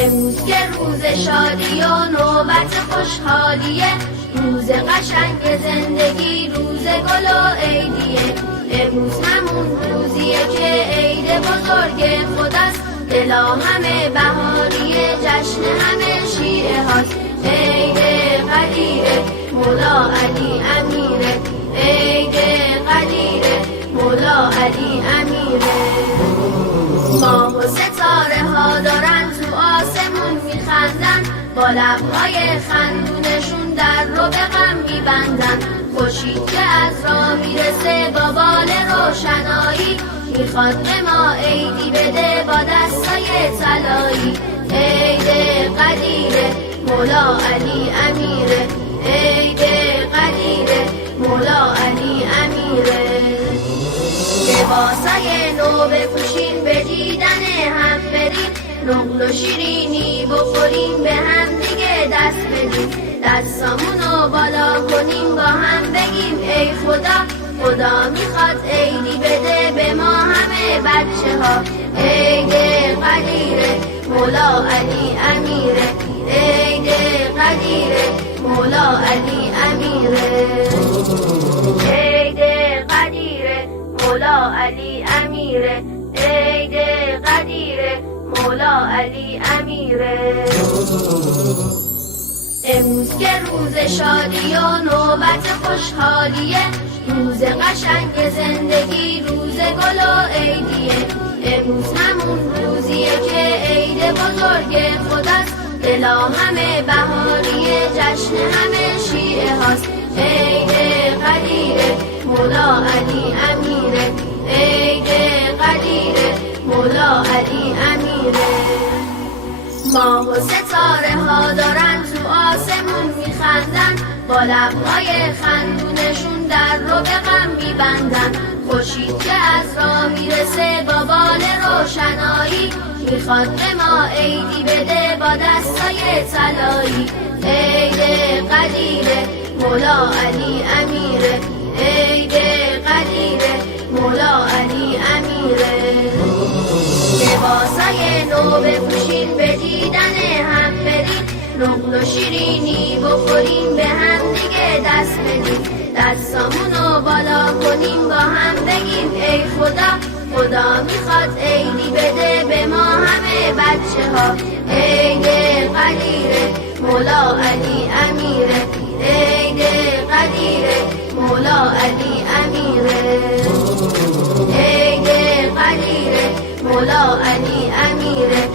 امروز که روز شادی و نوبت خوشحالیه، روز قشنگ زندگی، روز گل و عیدیه. امروز همون روزیه که عید بزرگ خداست، دلا همه بهاریه، جشن همه شیعه هاست. عید قدیره مولا علی امیره، عید قدیره مولا علی امیره. ماه و ستاره ها دارن تو آسمون میخندن، با لبهای خندونشون در رو به غم میبندن. خورشید که از راه میرسه با بال روشنایی، میخواد به ما عیدی بده با دستای طلایی. عید قدیره مولا علی امیره، عید قدیره مولا علی امیره. لباسای نو بپوشین، به دیدن هم بریم، نقل و شیرینی بخوریم، به هم دیگه دست بدیم، دستامونو بالا کنیم، با هم بگیم ای خدا، خدا میخواد عیدی بده به ما همه بچه ها. عید قدیره مولا علی امیره، عید قدیره مولا علی امیره، عید قدیره مولا علی امیره، عید قدیره مولا علی امیره. امروز که روز شادی و نوبت خوشحالیه، روز قشنگ زندگی، روز گل و عیدیه. امروز همون روزیه که عید بزرگ خداست، دلا همه بهاریه، جشن همه شیعه هاست. عید قدیره مولا علی امیره، عید قدیره مولا علی امیره. ماه و ستاره ها دارن تو آسمون میخندن، با لبهای خندونشون در رو به غم میبندن. خورشید که از راه میرسه با بال روشنایی، میخواد به ما عیدی بده با دستای طلایی. عید قدیره مولا علی امیره، عید قدیره مولا علی امیره. لباسای نو بپوشین، به دیدن هم بریم، نقل و شیرینی بخوریم، به هم دیگه دست بدیم، دستامونو بالا کنیم، با هم بگیم ای خدا، خدا میخواد عیدی بده به ما همه بچه ها. عید قدیره مولا علی امیره، عید قدیره مولا علی امیره، عید قدیره مولا علی امیره.